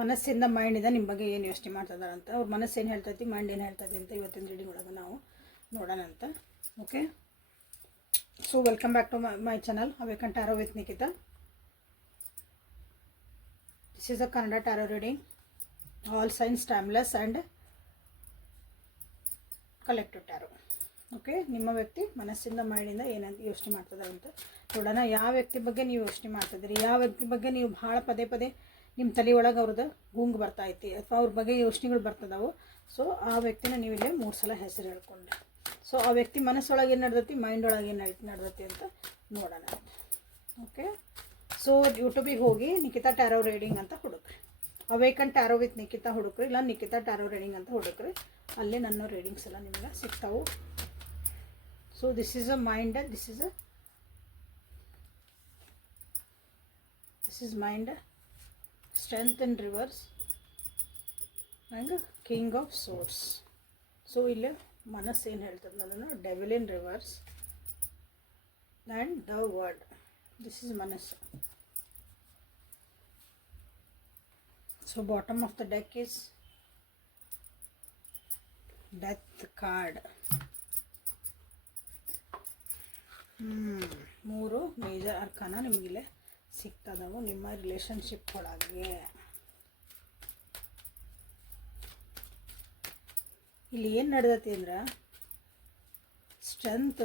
ಮನಸ್ಸಿಂದ ಮೈಂಡಿಂದ ನಿಮ್ಮ ಬಗ್ಗೆ ಏನು ಯೋಚನೆ ಮಾಡ್ತಿದ್ದಾರೆ ಅಂತ, ಅವ್ರ ಮನಸ್ಸು ಏನು ಹೇಳ್ತೈತಿ, ಮೈಂಡ್ ಏನು ಹೇಳ್ತೈತಿ ಅಂತ ಇವತ್ತಿನ ರೀಡಿಂಗ್ ಒಳಗೆ ನಾವು ನೋಡೋಣ ಅಂತ. Okay, so welcome back to my channel awaken tarot with Nikita. This is a Kannada tarot reading, all signs, timeless and collective tarot. Okay, ನಿಮ್ಮ ವ್ಯಕ್ತಿ ಮನಸ್ಸಿಂದ ಮೈಂಡಿಂದ ಏನಂತ ಯೋಚನೆ ಮಾಡ್ತಿದ್ದಾರೆ ಅಂತ ನೋಡೋಣ. ಯಾವ ವ್ಯಕ್ತಿ ಬಗ್ಗೆ ನೀವು ಯೋಚನೆ ಮಾಡ್ತಿದ್ದೀರಿ, ಯಾವ ವ್ಯಕ್ತಿ ಬಗ್ಗೆ ನೀವು ಭಾಳ ಪದೇ ಪದೇ ನಿಮ್ಮ ತಲೆ ಒಳಗೆ ಅವ್ರದ್ದು ಗುಂಗು ಬರ್ತೈತಿ ಅಥವಾ ಅವ್ರ ಬಗ್ಗೆ ಯೋಚನೆಗಳು ಬರ್ತದಾವು. ಸೊ ಆ ವ್ಯಕ್ತಿನ ನೀವು ಇಲ್ಲಿ 3 ಸಲ ಹೆಸರು ಹೇಳ್ಕೊಂಡ್ರೆ, ಸೊ ಆ ವ್ಯಕ್ತಿ ಮನಸ್ಸೊಳಗೆ ಏನು ನಡೆದೈತಿ, ಮೈಂಡ್ ಒಳಗೆ ಏನು ನಡೆದೈತಿ ಅಂತ ನೋಡೋಣ. ಓಕೆ, ಸೊ ಯೂಟ್ಯೂಬಿಗೆ ಹೋಗಿ ನಿಕಿತಾ ಟ್ಯಾರೋ ರೀಡಿಂಗ್ ಅಂತ ಹುಡುಕ್ರಿ, ಅವೇಕನ್ ಟ್ಯಾರೋ ವಿತ್ ನಿಕಿತಾ ಹುಡುಕ್ರಿ, ಇಲ್ಲ ನಿಕಿತಾ ಟ್ಯಾರೋ ರೀಡಿಂಗ್ ಅಂತ ಹುಡುಕ್ರಿ, ಅಲ್ಲಿ ನನ್ನ ರೀಡಿಂಗ್ಸ್ ಎಲ್ಲ ನಿಮಗೆ ಸಿಗ್ತಾವೆ. So this is a mind, this is mind, strength in reverse and king of swords. So ಇಲ್ಲಿ ಮನಸ್ಸು ಏನು ಹೇಳ್ತದೆ ಅದನ್ನು, devil in reverse and the world. This is ಮನಸ್ಸು. So bottom of the deck is death card. 3 major arcana ನಿಮಗಿಲ್ಲೇ ಸಿಗ್ತದವು ನಿಮ್ಮ relationship ಒಳಗೆ. ಇಲ್ಲಿ ಏನು ನಡೆದೈತಿ ಅಂದ್ರೆ, ಸ್ಟ್ರೆಂತ್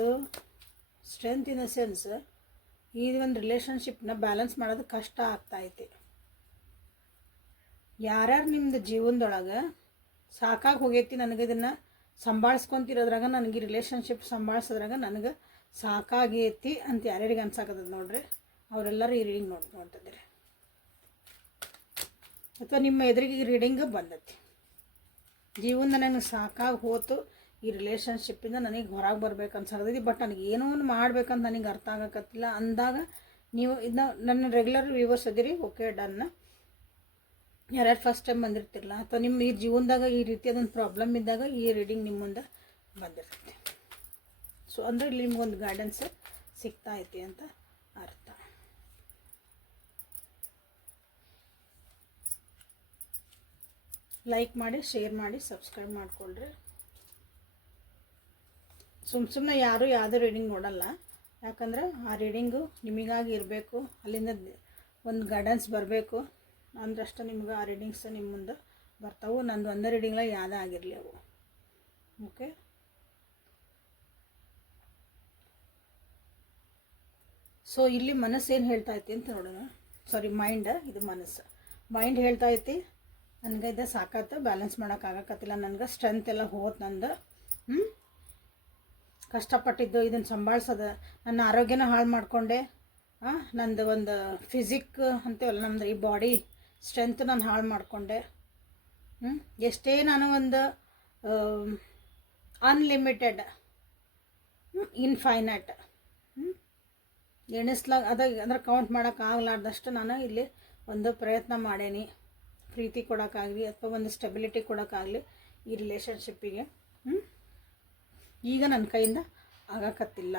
ಇನ್ ದ ಸೆನ್ಸ್ ಈ ಒಂದು ರಿಲೇಷನ್ಶಿಪ್ನ ಬ್ಯಾಲೆನ್ಸ್ ಮಾಡೋದು ಕಷ್ಟ ಆಗ್ತೈತಿ. ಯಾರ್ಯಾರು ನಿಮ್ಮದು ಜೀವನದೊಳಗೆ ಸಾಕಾಗಿ ಹೋಗೈತಿ, ನನಗೆ ಇದನ್ನು ಸಂಭಾಳಿಸ್ಕೊತಿರೋದ್ರಾಗ, ನನಗೆ ರಿಲೇಷನ್ಶಿಪ್ ಸಂಭಾಳಿಸೋದ್ರಾಗ ನನಗೆ ಸಾಕಾಗೈತಿ ಅಂತ ಯಾರ್ಯಾರಿಗೆ ಅನ್ಸಾಕತ್ತದ ನೋಡ್ರಿ, ಅವರೆಲ್ಲರೂ ಈ ರೀಡಿಂಗ್ ನೋಡ್ತಿದ್ದೀರಿ. ಅಥವಾ ನಿಮ್ಮ ಎದುರಿಗೆ ಈ ರೀಡಿಂಗ್ ಬಂದೈತಿ, ಜೀವನ ನನಗೆ ಸಾಕಾಗಿ ಹೋತು, ಈ ರಿಲೇಷನ್ಶಿಪ್ಪಿಂದ ನನಗೆ ಹೊರಗೆ ಬರ್ಬೇಕು ಅನ್ಸಾಕತ್ತೈತಿ, ಬಟ್ ನನಗೆ ಏನೋ ಒಂದು ಮಾಡ್ಬೇಕಂತ ನನಗೆ ಅರ್ಥ ಆಗಕತ್ತಿಲ್ಲ ಅಂದಾಗ ನೀವು ಇದನ್ನ ನನ್ನ ರೆಗ್ಯುಲರ್ ವ್ಯೂವರ್ಸ್ ಅದಿರಿ. Okay, done. ಯಾರ್ಯಾರು ಫಸ್ಟ್ ಟೈಮ್ ಬಂದಿರ್ತಿರಲ್ಲ ಅಥವಾ ನಿಮ್ಮ ಈ ಜೀವನದಾಗ ಈ ರೀತಿಯಾದೊಂದು ಪ್ರಾಬ್ಲಮ್ ಇದ್ದಾಗ ಈ ರೀಡಿಂಗ್ ನಿಮ್ಮ ಮುಂದೆ ಬಂದಿರ್ತೈತಿ. ಸೊ ಅಂದರೆ ಇಲ್ಲಿ ನಿಮ್ಗೊಂದು ಗೈಡೆನ್ಸ್ ಸಿಗ್ತಾ ಐತಿ ಅಂತ ಅರ್ಥ. ಲೈಕ್ ಮಾಡಿ, ಶೇರ್ ಮಾಡಿ, ಸಬ್ಸ್ಕ್ರೈಬ್ ಮಾಡಿಕೊಳ್ರಿ. ಸುಮ್ಮನೆ ಯಾರು ಯಾವುದೇ ರೀಡಿಂಗ್ ನೋಡಲ್ಲ, ಯಾಕಂದ್ರೆ ಆ ರೀಡಿಂಗು ನಿಮಗಾಗಿ ಇರಬೇಕು, ಅಲ್ಲಿಂದ ಒಂದು ಗೈಡೆನ್ಸ್ ಬರಬೇಕು ಅಂದ್ರಷ್ಟು ನಿಮ್ಗೆ ಆ ರೀಡಿಂಗ್ಸ್ ನಿಮ್ಮ ಮುಂದೆ ಬರ್ತಾವೆ. ನಂದು ಒಂದೇ ರೀಡಿಂಗ್ಲ ಯಾವುದೇ ಆಗಿರಲಿ ಅವು. ಓಕೆ, ಸೊ ಇಲ್ಲಿ ಮನಸ್ಸು ಏನು ಹೇಳ್ತಾ ಐತಿ ಅಂತ ನೋಡೋಣ. ಸಾರಿ, ಮೈಂಡ್, ಇದು ಮನಸ್ಸು. ಮೈಂಡ್ ಹೇಳ್ತಾ ಐತಿ, ನನಗೆ ಇದು ಸಾಕಾತು, ಬ್ಯಾಲೆನ್ಸ್ ಮಾಡೋಕ್ಕಾಗಕತ್ತಿಲ್ಲ, ನನಗೆ ಸ್ಟ್ರೆಂತ್ ಎಲ್ಲ ಹೋತ್, ನಂದು ಕಷ್ಟಪಟ್ಟಿದ್ದು ಇದನ್ನು ಸಂಭಾಳಿಸೋದು, ನನ್ನ ಆರೋಗ್ಯನ ಹಾಳು ಮಾಡಿಕೊಂಡೆ, ನಂದು ಒಂದು ಫಿಸಿಕ್ ಅಂತೀವಲ್ಲ, ನಮ್ದು ಈ ಬಾಡಿ ಸ್ಟ್ರೆಂತ್ ನಾನು ಹಾಳು ಮಾಡಿಕೊಂಡೆ. ಎಷ್ಟೇ ನಾನು ಒಂದು ಅನ್ಲಿಮಿಟೆಡ್, ಇನ್ಫೈನೈಟ್, ಅಂದ್ರೆ ಕೌಂಟ್ ಮಾಡೋಕ್ಕಾಗಲಾರ್ದಷ್ಟು ನಾನು ಇಲ್ಲಿ ಒಂದು ಪ್ರಯತ್ನ ಮಾಡೇನಿ, ಪ್ರೀತಿ ಕೊಡೋಕ್ಕಾಗಲಿ ಅಥವಾ ಒಂದು ಸ್ಟೆಬಿಲಿಟಿ ಕೊಡೋಕ್ಕಾಗಲಿ ಈ ರಿಲೇಷನ್ಶಿಪ್ಪಿಗೆ. ಈಗ ನನ್ನ ಕೈಯಿಂದ ಆಗಕತ್ತಿಲ್ಲ.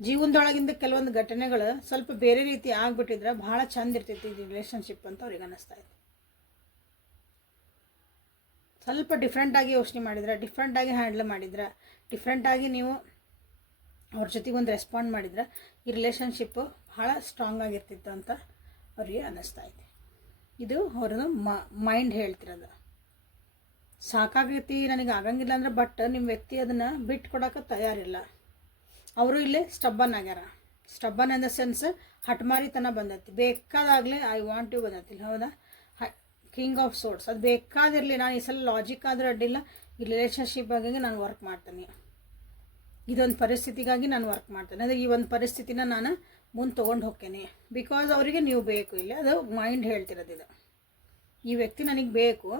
ಜೀವನದೊಳಗಿಂದ ಕೆಲವೊಂದು ಘಟನೆಗಳು ಸ್ವಲ್ಪ ಬೇರೆ ರೀತಿ ಆಗಿಬಿಟ್ಟಿದ್ರೆ ಭಾಳ ಚಂದ ಇರ್ತೈತಿ ಈ ರಿಲೇಷನ್ಶಿಪ್ ಅಂತ ಅವ್ರಿಗೆ ಅನ್ನಿಸ್ತಾ ಇದೆ. ಸ್ವಲ್ಪ ಡಿಫ್ರೆಂಟಾಗಿ ಯೋಚನೆ ಮಾಡಿದ್ರೆ, ಡಿಫ್ರೆಂಟಾಗಿ ಹ್ಯಾಂಡಲ್ ಮಾಡಿದ್ರೆ, ಡಿಫ್ರೆಂಟಾಗಿ ನೀವು ಅವ್ರ ಜೊತೆಗೆ ಒಂದು ರೆಸ್ಪಾಂಡ್ ಮಾಡಿದ್ರೆ ಈ ರಿಲೇಷನ್ಶಿಪ್ಪು ಭಾಳ ಸ್ಟ್ರಾಂಗ್ ಆಗಿರ್ತಿತ್ತು ಅಂತ ಅವ್ರಿಗೆ ಅನ್ನಿಸ್ತಾ ಇದೆ. ಇದು ಅವ್ರದ್ದು ಮೈಂಡ್ ಹೇಳ್ತಿರೋದು. ಸಾಕಾಗೈತಿ, ನನಗೆ ಆಗಂಗಿಲ್ಲ ಅಂದ್ರೆ, ಬಟ್ ನಿಮ್ಮ ವ್ಯಕ್ತಿ ಅದನ್ನು ಬಿಟ್ಟು ಕೊಡೋಕೆ ತಯಾರಿಲ್ಲ. ಅವರು ಇಲ್ಲಿ ಸ್ಟಬ್ಬನ್ ಆಗ್ಯಾರ. ಸ್ಟಬ್ಬನ್ ಇನ್ ದ ಸೆನ್ಸ್ ಹಠಮಾರಿತನ ಬಂದೈತಿ, ಬೇಕಾದಾಗಲೇ ಐ ವಾಂಟ್ ಯು ಬಂದೈತಿಲ್ಲ, ಹೌದಾ? ಕಿಂಗ್ ಆಫ್ ಸೋರ್ಡ್ಸ್, ಅದು ಬೇಕಾದಿರಲಿ, ನಾನು ಈ ಸಲ ಲಾಜಿಕ್ ಆದರೂ ಅಡ್ಡಿಲ್ಲ, ಈ ರಿಲೇಷನ್ಶಿಪ್ ಬಗ್ಗೆ ನಾನು ವರ್ಕ್ ಮಾಡ್ತೀನಿ, ಇದೊಂದು ಪರಿಸ್ಥಿತಿಗಾಗಿ ನಾನು ವರ್ಕ್ ಮಾಡ್ತೇನೆ, ಅಂದರೆ ಈ ಒಂದು ಪರಿಸ್ಥಿತಿನ ನಾನು ಮುಂದೆ ತೊಗೊಂಡು ಹೋಗ್ತೇನೆ, ಬಿಕಾಸ್ ಅವರಿಗೆ ನೀವು ಬೇಕು. ಇಲ್ಲಿ ಅದು ಮೈಂಡ್ ಹೇಳ್ತಿರೋದಿದೆ, ಈ ವ್ಯಕ್ತಿ ನನಗೆ ಬೇಕು,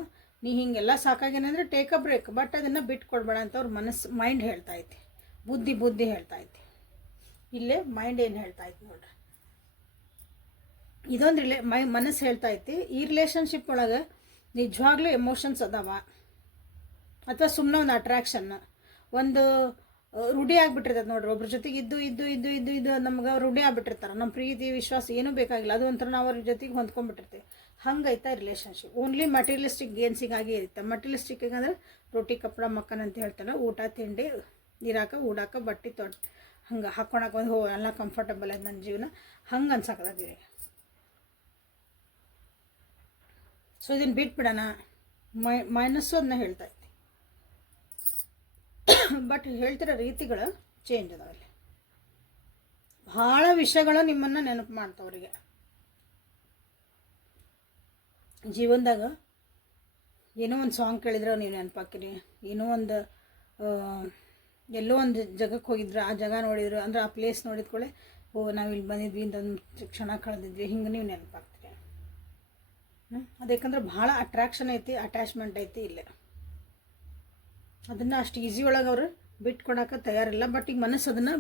ನೀ ಹೀಗೆಲ್ಲ ಸಾಕಾಗೇನಂದರೆ ಟೇಕ್ ಅ ಬ್ರೇಕ್, ಬಟ್ ಅದನ್ನು ಬಿಟ್ಟು ಕೊಡಬೇಡ ಅಂತ ಅವ್ರ ಮೈಂಡ್ ಹೇಳ್ತಾ ಐತಿ, ಬುದ್ಧಿ ಹೇಳ್ತಾ ಐತಿ. ಇಲ್ಲೇ ಮೈಂಡ್ ಏನು ಹೇಳ್ತಾ ಐತಿ ನೋಡ್ರಿ, ಇದೊಂದು ಮನಸ್ಸು ಹೇಳ್ತಾ ಐತಿ, ಈ ರಿಲೇಷನ್ಶಿಪ್ ಒಳಗೆ ನಿಜವಾಗ್ಲೂ ಎಮೋಷನ್ಸ್ ಅದಾವ ಅಥವಾ ಸುಮ್ಮನೆ ಒಂದು ಅಟ್ರಾಕ್ಷನ್, ಒಂದು ರೂಢಿ ಆಗಿಬಿಟ್ಟಿರ್ತದೆ ನೋಡ್ರಿ. ಒಬ್ರ ಜೊತೆಗೆ ಇದ್ದು ನಮ್ಗೆ ರೂಢಿ ಆಗ್ಬಿಟ್ಟಿರ್ತಾರೆ. ನಮ್ಮ ಪ್ರೀತಿ ವಿಶ್ವಾಸ ಏನೂ ಬೇಕಾಗಿಲ್ಲ, ಅದು ಒಂಥರ ನಾವು ಅವ್ರ ಜೊತೆಗೆ ಹೊಂದ್ಕೊಂಡ್ಬಿಟ್ಟಿರ್ತೀವಿ. ಹಂಗೈತೆ ರಿಲೇಷನ್ಶಿಪ್. ಓನ್ಲಿ ಮಟೀರಿಯಲಿಸ್ಟಿಕ್ ಗೇನ್ಸಿಗಾಗಿ ಇರುತ್ತೆ. ಮಟೀರಿಯಲಿಸ್ಟಿಕ್ ಅಂದರೆ ರೊಟ್ಟಿ ಕಪ್ಪಡ ಮಕ್ಕನ್ ಅಂತ ಹೇಳ್ತಾರೆ, ಊಟ ತಿಂಡಿ ನೀರಾಕ ಉಡಾಕ ಬಟ್ಟೆ ಹಂಗೆ ಹಾಕ್ಕೊಳಕ್ಕೆ ಒಂದು ಎಲ್ಲ ಕಂಫರ್ಟಬಲ್ ಆಯ್ತು ನನ್ನ ಜೀವನ, ಹಂಗೆ ಅನ್ಸಕತ್ತೀರಿ. ಸೊ ಇದನ್ನು ಬಿಟ್ಬಿಡೋಣ ಮೈನಸ್ಸು ಅದನ್ನ ಹೇಳ್ತಾ ಇದ್ದೆ. ಬಟ್ ಹೇಳ್ತಿರೋ ರೀತಿಗಳು ಚೇಂಜ್ ಅದಾವಲ್ಲಿ. ಭಾಳ ವಿಷಯಗಳು ನಿಮ್ಮನ್ನು ನೆನಪು ಮಾಡ್ತಾವ್ರಿಗೆ ಜೀವನದಾಗ. ಏನೋ ಒಂದು ಸಾಂಗ್ ಕೇಳಿದ್ರೆ ನೀವು ನೆನಪಾಕಿರಿ, ಏನೋ ಒಂದು ಎಲ್ಲೋ ಒಂದು ಜಗಕ್ಕೆ ಹೋಗಿದ್ರು, ಆ ಜಾಗ ನೋಡಿದ್ರು ಅಂದ್ರೆ ಆ ಪ್ಲೇಸ್ ನೋಡಿದ್ಕೊಳ್ಳೆ ಓ ನಾವು ಇಲ್ಲಿ ಬಂದಿದ್ವಿ ಇಂಥೊಂದು ಕ್ಷಣ ಕಳೆದಿದ್ವಿ, ಹಿಂಗೆ ನೀವು ನೆನಪಾಗ್ತೀರಿ. ಅದಕ್ಕಂದ್ರೆ ಭಾಳ ಅಟ್ರಾಕ್ಷನ್ ಐತಿ, ಅಟ್ಯಾಚ್ಮೆಂಟ್ ಐತಿ ಇಲ್ಲೇ. ಅದನ್ನು ಅಷ್ಟು ಈಸಿ ಒಳಗೆ ಅವರು ಬಿಟ್ಕೊಡೋಕೆ ತಯಾರಿಲ್ಲ. ಬಟ್ ಈಗ ಮನಸ್ಸು ಅದನ್ನು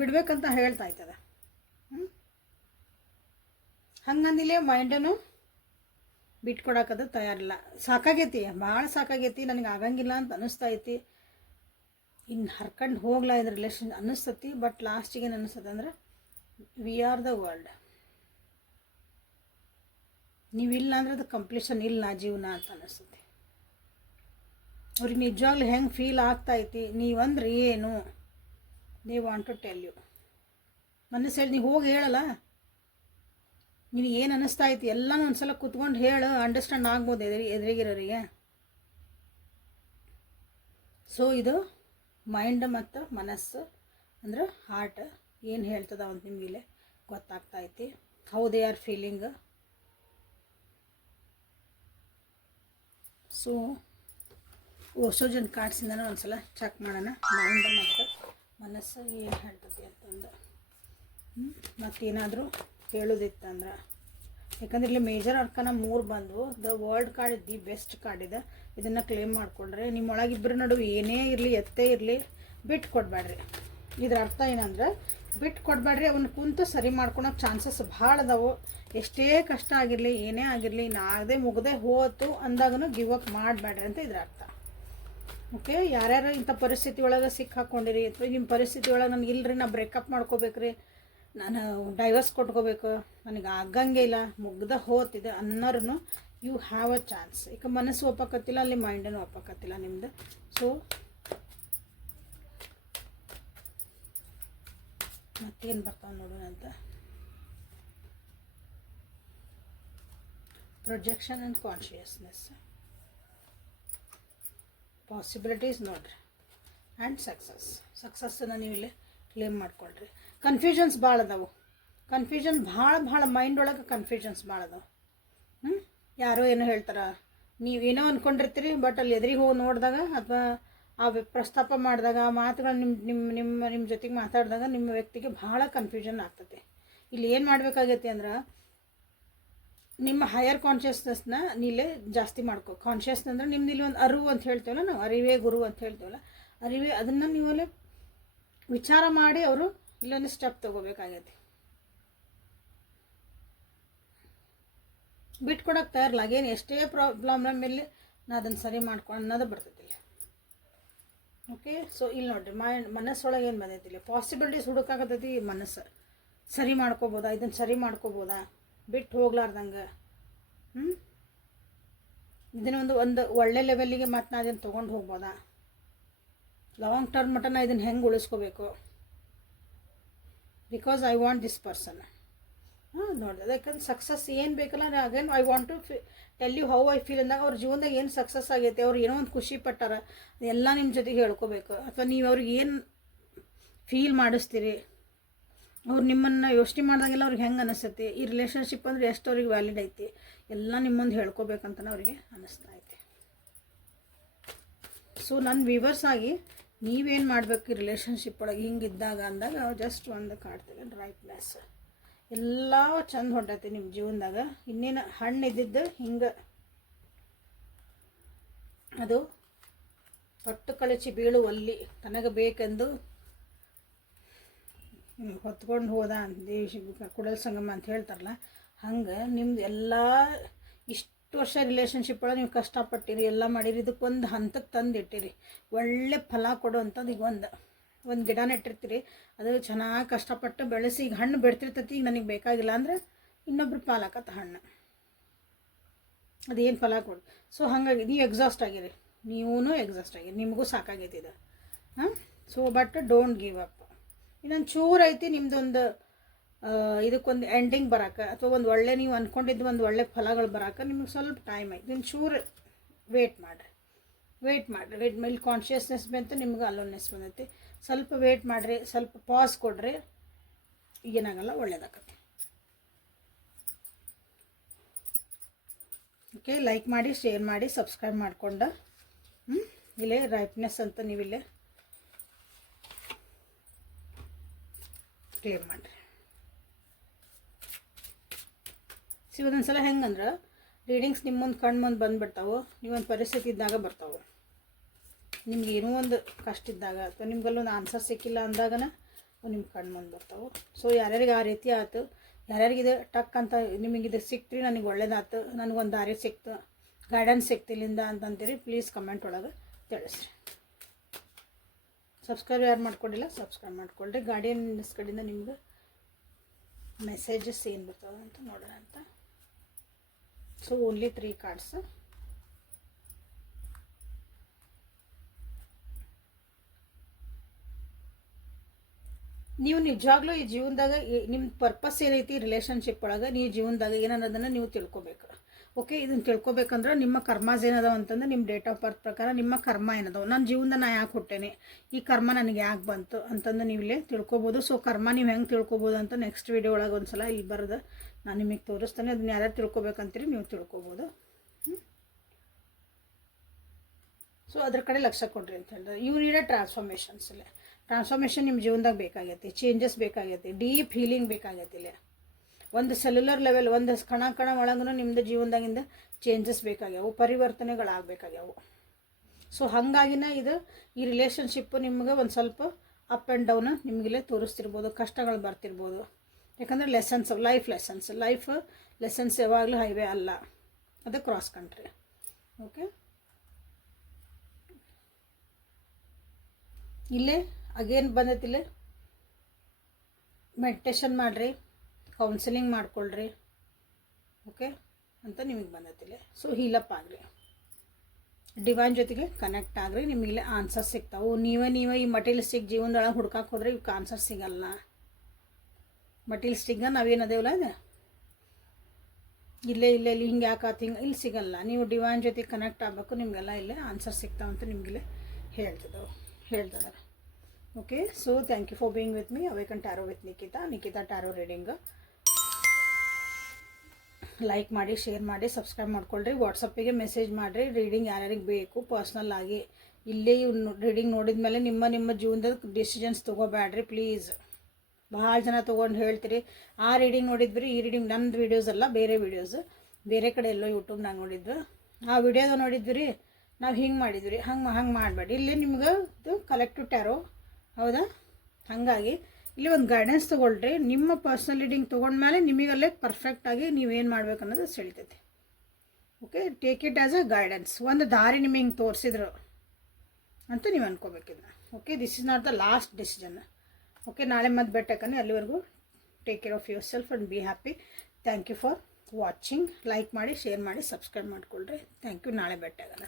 ಬಿಡ್ಬೇಕಂತ ಹೇಳ್ತಾ ಇರ್ತದೆ. ಹಂಗಂದಿಲ್ಲೇ ಮೈಂಡನ್ನು ಬಿಟ್ಕೊಡೋಕದು ತಯಾರಿಲ್ಲ. ಸಾಕಾಗೈತಿ, ಭಾಳ ಸಾಕಾಗೈತಿ, ನನಗೆ ಆಗಂಗಿಲ್ಲ ಅಂತ ಅನ್ನಿಸ್ತಾ ಐತಿ, ಇನ್ನು ಹರ್ಕೊಂಡು ಹೋಗ್ಲಾ ಇದು ರಿಲೇಷನ್ ಅನ್ನಿಸ್ತತಿ. ಬಟ್ ಲಾಸ್ಟಿಗೆ ಏನು ಅನ್ನಿಸ್ತದೆ ಅಂದ್ರೆ ವಿ ಆರ್ ದ ವರ್ಲ್ಡ್. ನೀವಿಲ್ಲ ಅಂದರೆ ಅದು ಕಂಪ್ಲೀಷನ್ ಇಲ್ಲ ಜೀವನ ಅಂತ ಅನ್ನಿಸ್ತತಿ. ಅವ್ರಿಗೆ ನಿಜವಾಗ್ಲೂ ಹೆಂಗೆ ಫೀಲ್ ಆಗ್ತಾಯಿತಿ, ನೀವಂದ್ರೆ ಏನು, they want to tell you. ಮನಸ್ಸು ಹೇಳಿ ನೀವು ಹೋಗಿ ಹೇಳಲ್ಲ, ನೀನು ಏನು ಅನ್ನಿಸ್ತಾ ಐತಿ ಎಲ್ಲನೂ ಒಂದು ಸಲ ಕೂತ್ಕೊಂಡು ಹೇಳು, ಅಂಡರ್ಸ್ಟ್ಯಾಂಡ್ ಆಗ್ಬೋದು ಎದುರಿಗಿರೋರಿಗೆ. ಸೊ ಇದು ಮೈಂಡ್ ಮತ್ತು ಮನಸ್ಸು ಅಂದ್ರೆ ಹಾರ್ಟ್ ಏನು ಹೇಳ್ತದ ಅಂತ ನಿಮಗಿಲ್ಲೇ ಗೊತ್ತಾಗ್ತೈತಿ. How they are feeling. So Osho Zen ಕಾರ್ಡ್ಸಿಂದನೂ ಒಂದು ಸಲ ಚೆಕ್ ಮಾಡೋಣ ಮೈಂಡ್ ಮತ್ತು ಮನಸ್ಸು ಏನು ಹೇಳ್ತತಿ ಅಂತಂದು. ಮತ್ತೇನಾದರೂ ಹೇಳೋದಿತ್ತಂದ್ರೆ, ಯಾಕಂದ್ರೆ ಇಲ್ಲಿ ಮೇಜರ್ ಅರ್ಕನ 3 ಬಂದವು. The world card the best card ಇದೆ. ಇದನ್ನು ಕ್ಲೇಮ್ ಮಾಡಿಕೊಂಡ್ರೆ ನಿಮ್ಮೊಳಗಿಬ್ಬರ ನಡುವೆ ಏನೇ ಇರಲಿ ಎತ್ತೇ ಇರಲಿ ಬಿಟ್ಟು ಕೊಡಬೇಡ್ರಿ. ಇದ್ರ ಅರ್ಥ ಏನಂದ್ರೆ ಬಿಟ್ಟು ಕೊಡಬೇಡ್ರಿ, ಅವನ್ನ ಕುಂತು ಸರಿ ಮಾಡ್ಕೊಳೋಕೆ ಚಾನ್ಸಸ್ ಭಾಳ ಅದಾವು. ಎಷ್ಟೇ ಕಷ್ಟ ಆಗಿರಲಿ ಏನೇ ಆಗಿರಲಿ, ನಾಗದೆ ಮುಗದೆ ಹೋತು ಅಂದಾಗೂ ಗಿವ್ ಅಪ್ ಮಾಡಬೇಡ್ರಿ ಅಂತ ಇದ್ರ ಅರ್ಥ. ಓಕೆ, ಯಾರ್ಯಾರು ಇಂಥ ಪರಿಸ್ಥಿತಿ ಒಳಗೆ ಸಿಕ್ಕಾಕೊಂಡಿರಿ ಅಥವಾ ನಿಮ್ಮ ಪರಿಸ್ಥಿತಿ ಒಳಗೆ ನನಗೆ ಇಲ್ಲರಿ ನಾ ಬ್ರೇಕಪ್ ಮಾಡ್ಕೋಬೇಕ್ರಿ, ನಾನು ಡೈವರ್ಸ್ ಕೊಟ್ಕೋಬೇಕು, ನನಗೆ ಆಗಂಗೆ ಇಲ್ಲ, ಮುಗ್ದ ಹೋತಿದೆ ಅನ್ನೋರು ಯು ಹ್ಯಾವ್ ಅ ಚಾನ್ಸ್. ಈಗ ಮನಸ್ಸು ಒಪ್ಪಕತ್ತಿಲ್ಲ, ಅಲ್ಲಿ ಮೈಂಡನ್ನು ಒಪ್ಪಕತ್ತಿಲ್ಲ ನಿಮ್ದು. ಸೊ ಮತ್ತೇನು ಬರ್ತಾವೆ ನೋಡೋಣ ಅಂತ. ಪ್ರೊಜೆಕ್ಷನ್ ಆ್ಯಂಡ್ ಕಾನ್ಷಿಯಸ್ನೆಸ್, ಪಾಸಿಬಿಲಿಟೀಸ್ ನೋಡ್ರಿ, ಆ್ಯಂಡ್ ಸಕ್ಸಸ್ಸನ್ನು ನೀವು ಇಲ್ಲಿ ಕ್ಲೇಮ್ ಮಾಡ್ಕೊಳ್ರಿ. ಕನ್ಫ್ಯೂಷನ್ಸ್ ಭಾಳ ಅದಾವು. ಕನ್ಫ್ಯೂಷನ್ ಭಾಳ ಮೈಂಡ್ ಒಳಗೆ ಕನ್ಫ್ಯೂಷನ್ಸ್ ಭಾಳ ಅದಾವೆ. ಯಾರೋ ಏನೋ ಹೇಳ್ತಾರೆ, ನೀವೇನೋ ಅಂದ್ಕೊಂಡಿರ್ತೀರಿ, ಬಟ್ ಅಲ್ಲಿ ಎದುರಿಗೆ ಹೋಗಿ ನೋಡಿದಾಗ ಅಥವಾ ಆ ಪ್ರಸ್ತಾಪ ಮಾಡಿದಾಗ ಮಾತುಗಳು ನಿಮ್ಮ ಜೊತೆಗೆ ಮಾತಾಡಿದಾಗ ನಿಮ್ಮ ವ್ಯಕ್ತಿಗೆ ಭಾಳ ಕನ್ಫ್ಯೂಷನ್ ಆಗ್ತದೆ. ಇಲ್ಲಿ ಏನು ಮಾಡಬೇಕಾಗೈತಿ ಅಂದ್ರೆ ನಿಮ್ಮ ಹೈಯರ್ ಕಾನ್ಷಿಯಸ್ನೆಸ್ನ ನೀಲೇ ಜಾಸ್ತಿ ಮಾಡ್ಕೊ. ಕಾನ್ಷಿಯಸ್ ಅಂದ್ರೆ ನಿಮ್ದು ಇಲ್ಲಿ ಒಂದು ಅರಿವು ಅಂತ ಹೇಳ್ತೀವಲ್ಲ ನಾವು, ಅರಿವೇ ಗುರು ಅಂತ ಹೇಳ್ತೀವಲ್ಲ, ಅರಿವೇ ಅದನ್ನು ನೀವಲ್ಲಿ ವಿಚಾರ ಮಾಡಿ ಅವರು ಇಲ್ಲೊಂದು ಸ್ಟೆಪ್ ತೊಗೋಬೇಕಾಗೈತಿ. ಬಿಟ್ಕೊಡಕ್ಕೆ ತಯಾರಿಲ್ಲ. ಏನು ಎಷ್ಟೇ ಪ್ರಾಬ್ಲಮ್ ಇರಲಿ ನಾ ಅದನ್ನು ಸರಿ ಮಾಡ್ಕೊ ಅನ್ನೋದು ಬರ್ತೈತಿ. ಓಕೆ, ಸೊ ಇಲ್ಲಿ ನೋಡಿರಿ ಮನಸ್ಸೊಳಗೆ ಏನು ಬಂದೈತಿ, ಇಲ್ಲಿ ಪಾಸಿಬಿಲಿಟೀಸ್ ಹುಡುಕಾಗತ್ತೈತಿ. ಮನಸ್ಸು ಸರಿ ಮಾಡ್ಕೋಬೋದಾ, ಇದನ್ನು ಸರಿ ಮಾಡ್ಕೋಬೋದಾ, ಬಿಟ್ಟು ಹೋಗ್ಲಾರ್ದಂಗೆ. ಇದನ್ನೊಂದು ಒಳ್ಳೆ ಲೆವೆಲ್ಲಿಗೆ ಮತ್ತು ನಾ ಇದನ್ನು ತೊಗೊಂಡು ಹೋಗ್ಬೋದಾ, ಲಾಂಗ್ ಟರ್ಮ್ ಮಟ್ಟ ನಾ ಇದನ್ನು ಹೆಂಗೆ ಉಳಿಸ್ಕೋಬೇಕು, because I want this person. ನೋಡಿದೆ ಯಾಕಂದ್ರೆ ಸಕ್ಸಸ್ ಏನು ಬೇಕಲ್ಲ, again I want to tell you how I feel ಅಂದಾಗ ಅವ್ರ ಜೀವನದಾಗ ಏನು ಸಕ್ಸಸ್ ಆಗೈತೆ, ಅವ್ರು ಏನೋ ಒಂದು ಖುಷಿ ಪಟ್ಟಾರ, ಅದೆಲ್ಲ ನಿಮ್ಮ ಜೊತೆಗೆ ಹೇಳ್ಕೋಬೇಕು. ಅಥವಾ ನೀವು ಅವ್ರಿಗೆ ಏನು ಫೀಲ್ ಮಾಡಿಸ್ತೀರಿ, ಅವ್ರು ನಿಮ್ಮನ್ನು ಯೋಚನೆ ಮಾಡ್ದಂಗೆಲ್ಲ ಅವ್ರಿಗೆ ಹೆಂಗೆ ಅನಿಸ್ತೈತಿ, ಈ ರಿಲೇಷನ್ಶಿಪ್ ಅಂದರೆ ಎಷ್ಟು ಅವ್ರಿಗೆ ವ್ಯಾಲಿಡ್ ಐತಿ, ಎಲ್ಲ ನಿಮ್ಮ ಮುಂದೆ ಹೇಳ್ಕೋಬೇಕಂತಲೇ ಅವ್ರಿಗೆ ಅನ್ನಿಸ್ತಾ ಐತಿ. ಸೊ ನನ್ನ ವ್ಯೂವರ್ಸ್ ಆಗಿ ನೀವೇನು ಮಾಡಬೇಕು ಈ ರಿಲೇಷನ್ಶಿಪ್ ಒಳಗೆ ಹಿಂಗಿದ್ದಾಗ ಅಂದಾಗ ಜಸ್ಟ್ ಒಂದು ಕಾಡ್ತೀವಿ ರೈಟ್ನೆಸ್. ಎಲ್ಲ ಚಂದ ಹೊಂಟೈತಿ ನಿಮ್ಮ ಜೀವನದಾಗ. ಇನ್ನೇನು ಹಣ್ಣು ಇದ್ದಿದ್ದು ಹಿಂಗೆ ಅದು ಪಟ್ಟು ಕಳಚಿ ಬೀಳುವಲ್ಲಿ ತನಗೆ ಬೇಕೆಂದು ಹೊತ್ಕೊಂಡು ಹೋದ ಕುಡಲ್ ಸಂಗಮ ಅಂತ ಹೇಳ್ತಾರಲ್ಲ, ಹಂಗೆ ನಿಮ್ದು ಎಲ್ಲ ಇಷ್ಟು ವರ್ಷ ರಿಲೇಷನ್ಶಿಪ್ ಒಳಗೆ ನೀವು ಕಷ್ಟಪಟ್ಟಿರಿ, ಎಲ್ಲ ಮಾಡಿರಿ, ಇದಕ್ಕೊಂದು ಹಂತಕ್ಕೆ ತಂದು ಇಟ್ಟಿರಿ, ಒಳ್ಳೆ ಫಲ ಕೊಡುವಂಥದ್ದು. ಈಗ ಒಂದು ಗಿಡ ನೆಟ್ಟಿರ್ತೀರಿ, ಅದು ಚೆನ್ನಾಗಿ ಕಷ್ಟಪಟ್ಟು ಬೆಳೆಸಿ ಈಗ ಹಣ್ಣು ಬಿಡ್ತಿರ್ತೈತಿ. ಈಗ ನನಗೆ ಬೇಕಾಗಿಲ್ಲ ಅಂದರೆ ಇನ್ನೊಬ್ರು ಪಾಲಾಕತ್ತ ಹಣ್ಣು. ಅದೇನು ಫಲ ಕೊಡು. ಸೊ ಹಾಗಾಗಿ ನೀವು ಎಕ್ಸಾಸ್ಟ್ ಆಗಿರಿ, ನೀವೂ ಎಕ್ಸಾಸ್ಟ್ ಆಗಿರಿ, ನಿಮಗೂ ಸಾಕಾಗೈತಿ ಇದು. ಹಾಂ, so but don't give up. ಇನ್ನೊಂದು ಚೂರು ಐತಿ ನಿಮ್ಮದೊಂದು ಇದಕ್ಕೊಂದು ಎಂಡಿಂಗ್ ಬರೋಕೆ, ಅಥವಾ ಒಂದು ಒಳ್ಳೆ ನೀವು ಅಂದ್ಕೊಂಡಿದ್ದು ಒಂದು ಒಳ್ಳೆ ಫಲಗಳು ಬರೋಕೆ ನಿಮ್ಗೆ ಸ್ವಲ್ಪ ಟೈಮ್ ಐತಿ. ಇನ್ನು ಚೂರು ವೇಟ್ ಮಾಡಿರಿ, ವೇಟ್ ಮೇಲೆ ಕಾನ್ಷಿಯಸ್ನೆಸ್ ಬಂತು, ನಿಮ್ಗೆ ಅಲೋನ್ನೆಸ್ ಬಂದೈತಿ. ಸ್ವಲ್ಪ ವೇಟ್ ಮಾಡಿರಿ, ಸ್ವಲ್ಪ ಪಾಸ್ ಕೊಡ್ರಿ, ಏನಾಗಲ್ಲ, ಒಳ್ಳೇದಾಗತ್ತೆ. ಓಕೆ, ಲೈಕ್ ಮಾಡಿ, ಶೇರ್ ಮಾಡಿ, ಸಬ್ಸ್ಕ್ರೈಬ್ ಮಾಡಿಕೊಂಡು ಇಲ್ಲೇ ರೈಪ್ನೆಸ್ ಅಂತ ನೀವಿಲ್ಲೇ ಕ್ಲಿಯರ್ ಮಾಡಿರಿ. ಒಂದೊಂದು ಸಲ ಹೆಂಗಂದ್ರೆ ರೀಡಿಂಗ್ಸ್ ನಿಮ್ಮ ಮುಂದೆ ಕಣ್ಣು ಮುಂದೆ ಬಂದುಬಿಡ್ತಾವೆ, ನೀವೊಂದು ಪರಿಸ್ಥಿತಿ ಇದ್ದಾಗ ಬರ್ತಾವೆ. ನಿಮ್ಗೆ ಏನೋ ಒಂದು ಕಷ್ಟ ಇದ್ದಾಗ ಅಥವಾ ನಿಮ್ಗಲ್ಲೊಂದು ಆನ್ಸರ್ ಸಿಕ್ಕಿಲ್ಲ ಅಂದಾಗನ ನಿಮ್ಮ ಕಣ್ಣು ಮುಂದೆ ಬರ್ತಾವೆ. ಸೊ ಯಾರ್ಯಾರಿಗೆ ಆ ರೀತಿ ಆಯ್ತು, ಯಾರ್ಯಾರಿಗಿದೆ ಟಕ್ ಅಂತ ನಿಮಗಿದು ಸಿಕ್ತ್ರಿ, ನನಗೆ ಒಳ್ಳೇದಾಯ್ತು, ನನಗೊಂದು ದಾರಿ ಸಿಕ್ತು, ಗೈಡೆನ್ಸ್ ಸಿಕ್ತಿಲ್ಲಿಂದ ಅಂತಂತೀರಿ, ಪ್ಲೀಸ್ ಕಮೆಂಟ್ ಒಳಗೆ ತಿಳಿಸ್ರಿ. ಸಬ್ಸ್ಕ್ರೈಬ್ ಯಾರು ಮಾಡ್ಕೊಂಡಿಲ್ಲ ಸಬ್ಸ್ಕ್ರೈಬ್ ಮಾಡ್ಕೊಳ್ರಿ. ಗಾರ್ಡಿಯನ್ಸ್ ಕಡೆಯಿಂದ ನಿಮ್ಗೆ ಮೆಸೇಜಸ್ ಏನು ಬರ್ತಾವೆ ಅಂತ ನೋಡೋಣ ಅಂತ. So only 3 cards. ನೀವು ನಿಜವಾಗ್ಲೂ ಈ ಜೀವನದಾಗ ನಿಮ್ಮ ಪರ್ಪಸ್ ಏನೈತಿ ರಿಲೇಷನ್ಶಿಪ್ ಒಳಗೆ, ನೀವು ಜೀವನದಾಗ ಏನನ್ನೋದನ್ನು ನೀವು ತಿಳ್ಕೊಬೇಕು. ಓಕೆ, ಇದನ್ನು ತಿಳ್ಕೊಬೇಕಂದ್ರೆ ನಿಮ್ಮ ಕರ್ಮಾಸ್ ಏನದಾವ ಅಂತಂದ್ರೆ ನಿಮ್ಮ ಡೇಟ್ ಆಫ್ ಬರ್ತ್ ಪ್ರಕಾರ ನಿಮ್ಮ ಕರ್ಮ ಏನದಾವ, ನನ್ನ ಜೀವನದ ನಾ ಯಾಕೆ ಹುಟ್ಟೇನೆ, ಈ ಕರ್ಮ ನನಗೆ ಯಾಕೆ ಬಂತು ಅಂತಂದು ನೀವು ಇಲ್ಲೇ ತಿಳ್ಕೊಬೋದು. ಸೊ ಕರ್ಮ ನೀವು ಹೆಂಗೆ ತಿಳ್ಕೊಬೋದು ಅಂತ ನೆಕ್ಸ್ಟ್ ವೀಡಿಯೋ ಒಳಗೆ ಒಂದು ಸಲ ಇಲ್ಲಿ ಬರೋದು ನಾನು ನಿಮಗೆ ತೋರಿಸ್ತೇನೆ. ಅದನ್ನ ಯಾರ್ಯಾರು ತಿಳ್ಕೊಬೇಕಂತೀರಿ ನೀವು ತಿಳ್ಕೊಬೋದು. ಸೊ ಅದ್ರ ಕಡೆ ಲಕ್ಷ್ಯ ಕೊಡ್ರಿ ಅಂತ ಹೇಳಿದ್ರೆ, ಯು ನೀಡ್ ಅ ಟ್ರಾನ್ಸ್ಫಾರ್ಮೇಷನ್ಸ್. ಇಲ್ಲೇ ಟ್ರಾನ್ಸ್ಫಾರ್ಮೇಷನ್ ನಿಮ್ಮ ಜೀವನದಾಗ ಬೇಕಾಗೈತಿ, ಚೇಂಜಸ್ ಬೇಕಾಗೈತಿ, ಡೀಪ್ ಹೀಲಿಂಗ್ ಬೇಕಾಗೈತಿ. ಇಲ್ಲೇ ಒಂದು ಸೆಲ್ಯುಲರ್ ಲೆವೆಲ್, ಒಂದು ಕಣ ಒಳಗೂ ನಿಮ್ಮದು ಜೀವನದಾಗಿಂದ ಚೇಂಜಸ್ ಬೇಕಾಗ್ಯಾವು, ಪರಿವರ್ತನೆಗಳಾಗಬೇಕಾಗ್ಯಾವು. ಸೊ ಹಾಗಾಗಿನ ಇದು ಈ ರಿಲೇಷನ್ಶಿಪ್ಪು ನಿಮ್ಗೆ ಒಂದು ಸ್ವಲ್ಪ ಅಪ್ ಆ್ಯಂಡ್ ಡೌನ್ ನಿಮಗಿಲ್ಲೇ ತೋರಿಸ್ತಿರ್ಬೋದು, ಕಷ್ಟಗಳು ಬರ್ತಿರ್ಬೋದು. ಯಾಕಂದರೆ ಲೈಫ್ ಲೆಸನ್ಸ್ ಯಾವಾಗಲೂ ಹೈವೇ ಅಲ್ಲ, ಅದು ಕ್ರಾಸ್ ಕಂಟ್ರಿ. ಓಕೆ, ಇಲ್ಲೇ ಅಗೇನ್ ಬಂದೈತಿ, ಇಲ್ಲೇ ಮೆಡಿಟೇಷನ್ ಮಾಡಿರಿ, ಕೌನ್ಸಿಲಿಂಗ್ ಮಾಡ್ಕೊಳ್ರಿ, ಓಕೆ ಅಂತ ನಿಮಗೆ ಬಂದೈತಿಲ್ಲ. ಸೊ ಹೀಲಪ್ ಆಗ್ರಿ, ಡಿವೈನ್ ಜೊತೆಗೆ ಕನೆಕ್ಟ್ ಆಗ್ರಿ, ನಿಮಗಿಲ್ಲೇ ಆನ್ಸರ್ ಸಿಗ್ತಾವೆ. ನೀವೇ ಈ ಮಟೀರಿಯಲಿಸ್ಟಿಕ್ ಜೀವನದೊಳಗೆ ಹುಡ್ಕಕ್ಕೆ ಹೋದ್ರೆ ಇವಕ್ಕೆ ಆನ್ಸರ್ ಸಿಗಲ್ಲ. ಮಟೀರಿಯಲಿಸ್ಟಿಕ್ಗೆ ನಾವೇನದೇವಲ್ಲ ಅದು ಇಲ್ಲೇ ಹಿಂಗೆ ಯಾಕಾತ ಹಿಂಗೆ ಇಲ್ಲಿ ಸಿಗಲ್ಲ. ನೀವು ಡಿವೈನ್ ಜೊತೆಗೆ ಕನೆಕ್ಟ್ ಆಗಬೇಕು, ನಿಮಗೆಲ್ಲ ಇಲ್ಲೇ ಆನ್ಸರ್ ಸಿಗ್ತಾವಂತ ನಿಮಗಿಲ್ಲೇ ಹೇಳ್ತಿದ್ದಾರೆ. Okay, so thank you for being with me. Awaken tarot with Nikita tarot reading. Like ಮಾಡಿ, ಶೇರ್ ಮಾಡಿ, ಸಬ್ಸ್ಕ್ರೈಬ್ ಮಾಡ್ಕೊಳ್ರಿ. ವಾಟ್ಸಪ್ಪಿಗೆ ಮೆಸೇಜ್ ಮಾಡಿರಿ, ರೀಡಿಂಗ್ ಯಾರ್ಯಾರಿಗೆ ಬೇಕು ಪರ್ಸ್ನಲ್ ಆಗಿ. ಇಲ್ಲೇ ರೀಡಿಂಗ್ ನೋಡಿದ ಮೇಲೆ ನಿಮ್ಮ ಜೀವನದ ಡಿಸಿಷನ್ಸ್ ತೊಗೋಬೇಡ್ರಿ ಪ್ಲೀಸ್. ಭಾಳ ಜನ ತೊಗೊಂಡು ಹೇಳ್ತೀರಿ, ಆ ರೀಡಿಂಗ್ ನೋಡಿದ್ವಿ, ಈ ರೀಡಿಂಗ್ ನನ್ನದು ವೀಡಿಯೋಸ್ ಅಲ್ಲ, ಬೇರೆ ವೀಡಿಯೋಸ್ ಬೇರೆ ಕಡೆ ಎಲ್ಲೋ ಯೂಟ್ಯೂಬ್ನಾಗ ನೋಡಿದ್ವಿ, ಆ ವಿಡಿಯೋದ ನೋಡಿದ್ವಿ ರೀ, ನಾವು ಹಿಂಗೆ ಮಾಡಿದ್ವಿ, ಹಂಗೆ ಮಾಡಬೇಡಿ. ಇಲ್ಲಿ ನಿಮ್ಗೆ ಇದು ಕಲೆಕ್ಟಿವ್ ಟ್ಯಾರೋ, ಹೌದಾ? ಹಾಗಾಗಿ ಇಲ್ಲಿ ಒಂದು ಗೈಡೆನ್ಸ್ ತೊಗೊಳ್ರಿ. ನಿಮ್ಮ ಪರ್ಸ್ನಲ್ ರೀಡಿಂಗ್ ತೊಗೊಂಡ್ಮೇಲೆ ನಿಮಗಲ್ಲೇ ಪರ್ಫೆಕ್ಟಾಗಿ ನೀವೇನು ಮಾಡ್ಬೇಕು ಅನ್ನೋದು ತಿಳಿತೈತಿ. Okay, take it as a guidance. ಒಂದು ದಾರಿ ನಿಮಗೆ ಹಿಂಗೆ ತೋರಿಸಿದ್ರು ಅಂತ ನೀವು ಅನ್ಕೋಬೇಕಿದ್ನ. Okay, this is not the last decision. Okay, ನಾಳೆ ಮತ್ತೆ ಬೆಟ್ಟಕ್ಕನೆ. ಅಲ್ಲಿವರೆಗೂ take care of yourself and be happy. Thank you for watching. Like ಮಾಡಿ, ಶೇರ್ ಮಾಡಿ, ಸಬ್ಸ್ಕ್ರೈಬ್ ಮಾಡಿಕೊಳ್ರಿ. Thank you. ನಾಳೆ ಬೆಟ್ಟಾಗಲ್ಲ.